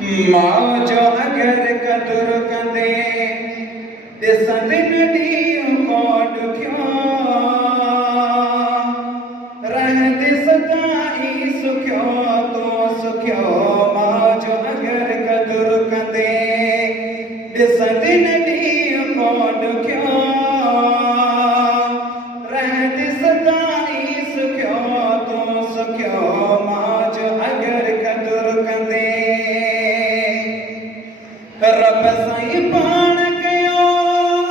मौज अगर कदुर कंदे ॾिसंदे ॾींहुं को ॾुखियो रहंदे सदाई सुखियो तो सुखियो मौज अगर कदुर कंदे ॾिसंदे ॾींहुं को ॾुखियो रहंदे सदाई सुखियो तो सुखियो मौज अगर कदुर कंदे रब साईं पाण कयो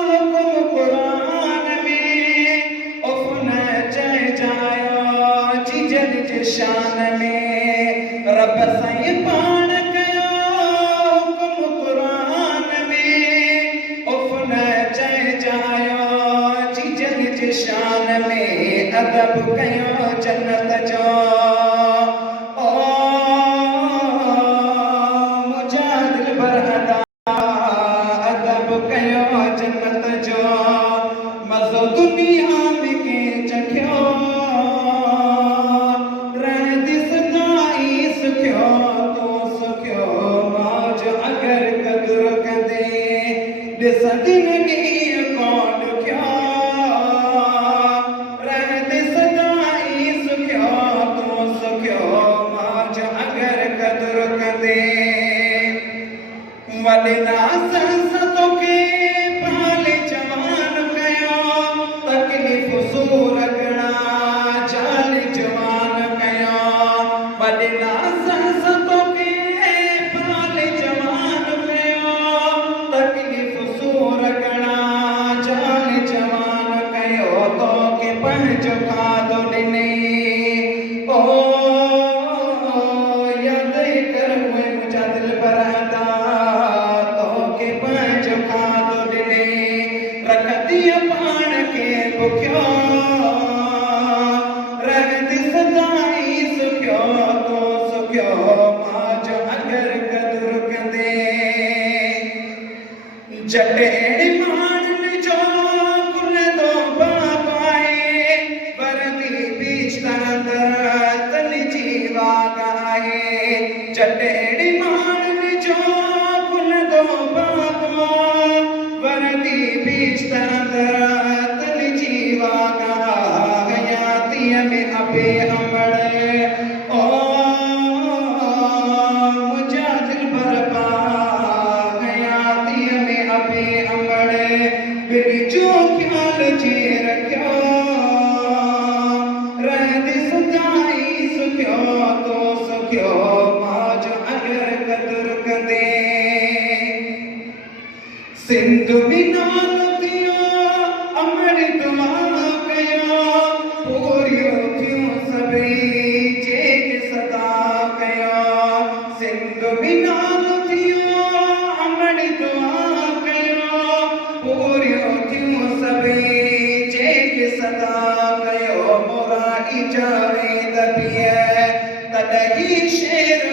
हुकुम क़ुरान में उफ़ न चइजायो चीजन जे शान में रब साईं पाण कयो हुकुम क़ुरान में उफ़ न चइजायो चीजन जे शान में अदब कयो जन्नत जो जन्नत जो मज़ो दुनिया में के चखियो रहंदे सदाई सुखियो तो सुखियो मौज अगर कदुर कंदे ॾिसंदे ॾींहुं को ॾुखियो रहंदे सदाई सुखियो तो सुखियो मौज अगर कदुर कंदे वॾना संसदों के रहंदे सदाई सुखियो तो सुखियो मौज अगर कदुर कंदे जटेड़ माण्हुनि जो खुलंदो बाब आहे वरदी बिस्तरंदर तन जी वाग आहे जटेड़ माण्हुनि जो खुलंदो बाब वरदी बिस्तरंदर तन जी वाग में अबे हमड़े ओ मुझा दिल बरबा हयाती में अबे हमड़े बिजो ख्याल जे रखियो रहंदे सदाई सुखियो तो सुखियो मौज अगर कदुर कंदे सिंध में नालो थियो अमर दुआ कयो पूरियो थियो सभई जेके सदा कयो सिंध में नालो थियो अमर दुआ कयो पूरियो थियो सभई जेके सदा कयो मोरा इजावे दबिए तॾहिं शेर